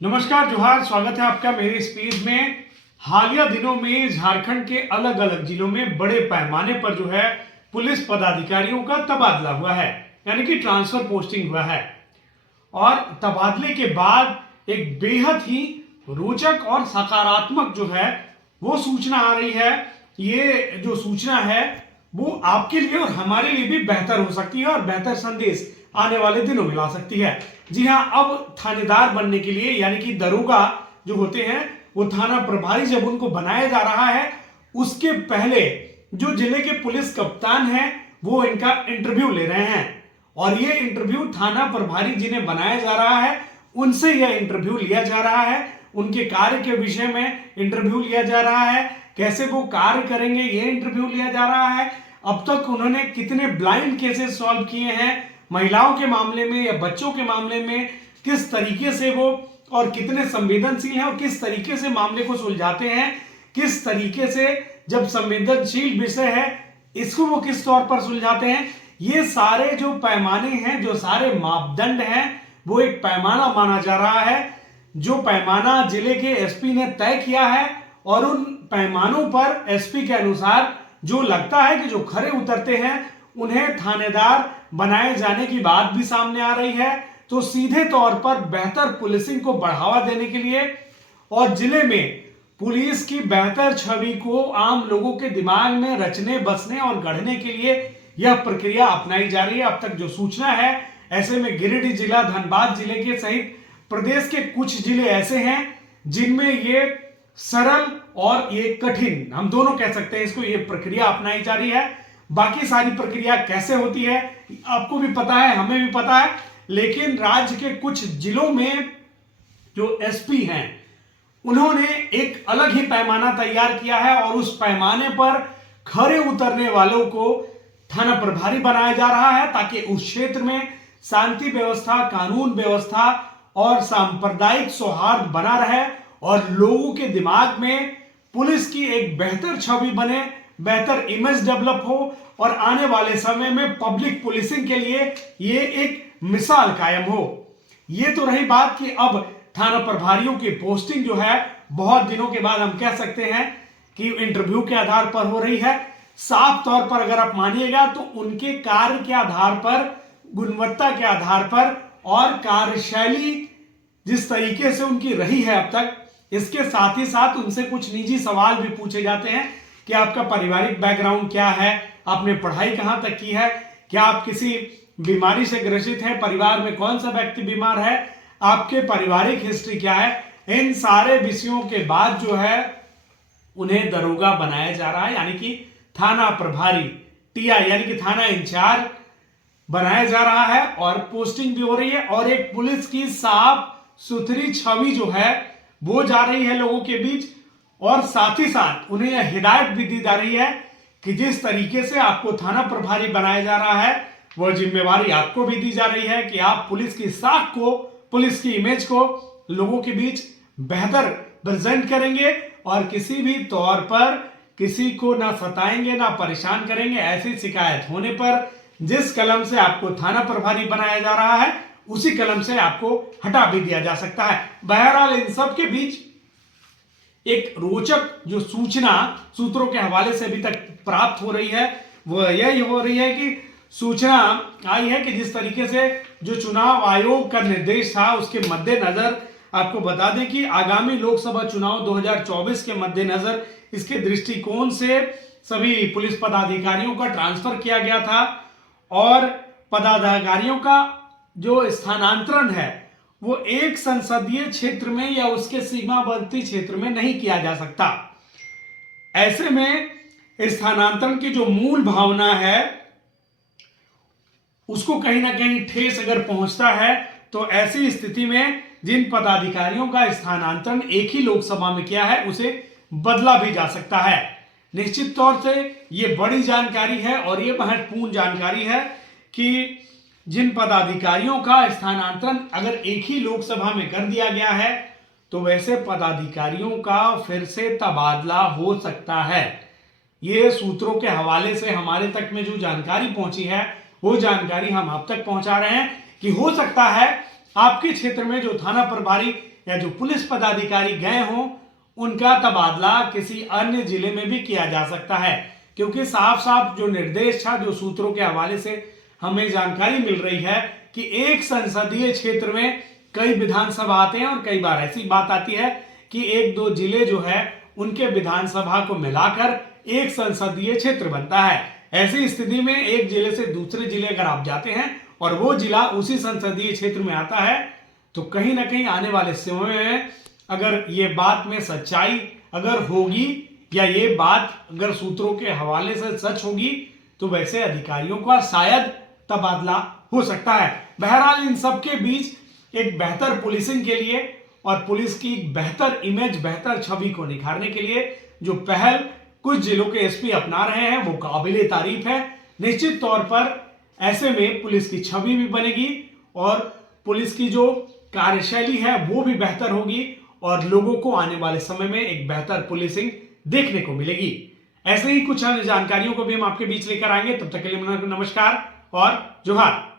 नमस्कार, जोहार। स्वागत है आपका मेरे इस पेज में। हालिया दिनों में झारखंड के अलग अलग जिलों में बड़े पैमाने पर जो है पुलिस पदाधिकारियों का तबादला हुआ है, यानी कि ट्रांसफर पोस्टिंग हुआ है। और तबादले के बाद एक बेहद ही रोचक और सकारात्मक जो है वो सूचना आ रही है। ये जो सूचना है वो आपके लिए और हमारे लिए भी बेहतर हो सकती है और बेहतर संदेश आने वाले दिनों में ला सकती है। जी हाँ, अब थानेदार बनने के लिए यानी कि दरोगा जो होते हैं वो थाना प्रभारी जब उनको बनाया जा रहा है, उसके पहले जो जिले के पुलिस कप्तान हैं वो इनका इंटरव्यू ले रहे हैं। और ये इंटरव्यू थाना प्रभारी जिन्हें बनाया जा रहा है उनसे यह इंटरव्यू लिया जा रहा है। उनके कार्य के विषय में इंटरव्यू लिया जा रहा है, कैसे वो कार्य करेंगे ये इंटरव्यू लिया जा रहा है। अब तक उन्होंने कितने ब्लाइंड केसेस सॉल्व किए हैं महिलाओं के मामले में या बच्चों के मामले में, किस तरीके से वो और कितने संवेदनशील हैं और किस तरीके से मामले को सुलझाते हैं, किस तरीके से जब संवेदनशील विषय है इसको वो किस तौर पर सुलझाते हैं। ये सारे जो पैमाने हैं, जो सारे मापदंड हैं, वो एक पैमाना माना जा रहा है जो पैमाना जिले के एसपी ने तय किया है। और उन पैमानों पर एसपी के अनुसार जो लगता है कि जो खरे उतरते हैं उन्हें थानेदार बनाए जाने की बात भी सामने आ रही है। तो सीधे तौर पर बेहतर पुलिसिंग को बढ़ावा देने के लिए और जिले में पुलिस की बेहतर छवि को आम लोगों के दिमाग में रचने बसने और गढ़ने के लिए यह प्रक्रिया अपनाई जा रही है। अब तक जो सूचना है, ऐसे में गिरिडीह जिला, धनबाद जिले के सहित प्रदेश के कुछ जिले ऐसे हैं जिनमें ये सरल और ये कठिन, हम दोनों कह सकते हैं इसको, ये प्रक्रिया अपनाई जा रही है। बाकी सारी प्रक्रिया कैसे होती है आपको भी पता है, हमें भी पता है, लेकिन राज्य के कुछ जिलों में जो एसपी हैं उन्होंने एक अलग ही पैमाना तैयार किया है और उस पैमाने पर खरे उतरने वालों को थाना प्रभारी बनाया जा रहा है ताकि उस क्षेत्र में शांति व्यवस्था, कानून व्यवस्था और सांप्रदायिक सौहार्द बना रहे और लोगों के दिमाग में पुलिस की एक बेहतर छवि बने, बेहतर इमेज डेवलप हो और आने वाले समय में पब्लिक पुलिसिंग के लिए ये एक मिसाल कायम हो। ये तो रही बात कि अब थाना प्रभारियों की पोस्टिंग जो है बहुत दिनों के बाद हम कह सकते हैं कि इंटरव्यू के आधार पर हो रही है। साफ तौर पर अगर आप मानिएगा तो उनके कार्य के आधार पर, गुणवत्ता के आधार पर और कार्यशैली जिस तरीके से उनकी रही है अब तक, इसके साथ ही साथ उनसे कुछ निजी सवाल भी पूछे जाते हैं कि आपका पारिवारिक बैकग्राउंड क्या है, आपने पढ़ाई कहां तक की है, क्या आप किसी बीमारी से ग्रसित हैं, परिवार में कौन सा व्यक्ति बीमार है, आपके पारिवारिक हिस्ट्री क्या है। इन सारे विषयों के बाद जो है उन्हें दरोगा बनाया जा रहा है, यानी कि थाना प्रभारी, टीआई यानी कि थाना इंचार्ज बनाया जा रहा है और पोस्टिंग भी हो रही है और एक पुलिस की साफ सुथरी छवि जो है वो जा रही है लोगों के बीच। और साथ ही साथ उन्हें यह हिदायत भी दी जा रही है कि जिस तरीके से आपको थाना प्रभारी बनाया जा रहा है वह जिम्मेवारी आपको भी दी जा रही है कि आप पुलिस की साख को, पुलिस की इमेज को लोगों के बीच बेहतर प्रेजेंट करेंगे और किसी भी तौर पर किसी को ना सताएंगे ना परेशान करेंगे। ऐसी शिकायत होने पर जिस कलम से आपको थाना प्रभारी बनाया जा रहा है उसी कलम से आपको हटा भी दिया जा सकता है। बहरहाल इन सब के बीच एक रोचक जो सूचना सूत्रों के हवाले से अभी तक प्राप्त हो रही है वह यही हो रही है कि सूचना आई है कि जिस तरीके से जो चुनाव आयोग का निर्देश था उसके मद्देनजर आपको बता दें कि आगामी लोकसभा चुनाव 2024 के मद्देनजर इसके दृष्टिकोण से सभी पुलिस पदाधिकारियों का ट्रांसफर किया गया था और पदाधिकारियों का जो स्थानांतरण है वो एक संसदीय क्षेत्र में या उसके सीमावर्ती क्षेत्र में नहीं किया जा सकता। ऐसे में स्थानांतरण की जो मूल भावना है उसको कहीं ना कहीं ठेस अगर पहुंचता है तो ऐसी स्थिति में जिन पदाधिकारियों का स्थानांतरण एक ही लोकसभा में किया है उसे बदला भी जा सकता है। निश्चित तौर से यह बड़ी जानकारी है और यह महत्वपूर्ण जानकारी है कि जिन पदाधिकारियों का स्थानांतरण अगर एक ही लोकसभा में कर दिया गया है तो वैसे पदाधिकारियों का फिर से तबादला हो सकता है। ये सूत्रों के हवाले से हमारे तक में जो जानकारी पहुंची है वो जानकारी हम आप तक पहुंचा रहे हैं कि हो सकता है आपके क्षेत्र में जो थाना प्रभारी या जो पुलिस पदाधिकारी गए हों, उनका तबादला किसी अन्य जिले में भी किया जा सकता है। क्योंकि साफ साफ जो निर्देश था, जो सूत्रों के हवाले से हमें जानकारी मिल रही है कि एक संसदीय क्षेत्र में कई विधानसभा आते हैं और कई बार ऐसी बात आती है कि एक दो जिले जो है उनके विधानसभा को मिलाकर एक संसदीय क्षेत्र बनता है। ऐसी स्थिति में एक जिले से दूसरे जिले अगर आप जाते हैं और वो जिला उसी संसदीय क्षेत्र में आता है, तो कहीं ना कहीं आने वाले समय में अगर ये बात में सच्चाई अगर होगी या ये बात अगर सूत्रों के हवाले से सच होगी, तो वैसे अधिकारियों का शायद तबादला हो सकता है। बहरहाल इन सब के बीच एक बेहतर पुलिसिंग के लिए और पुलिस की बेहतर इमेज, बेहतर छवि को निखारने के लिए जो पहल कुछ जिलों के एसपी अपना रहे हैं, वो काबिले तारीफ है। निश्चित तौर पर ऐसे में पुलिस की छवि भी बनेगी और पुलिस की जो कार्यशैली है वो भी बेहतर होगी और लोगों को आने वाले समय में एक बेहतर पुलिसिंग देखने को मिलेगी। ऐसे ही कुछ अन्य जानकारियों को भी हम आपके बीच लेकर आएंगे। तब तक के लिए नमस्कार और जोहार।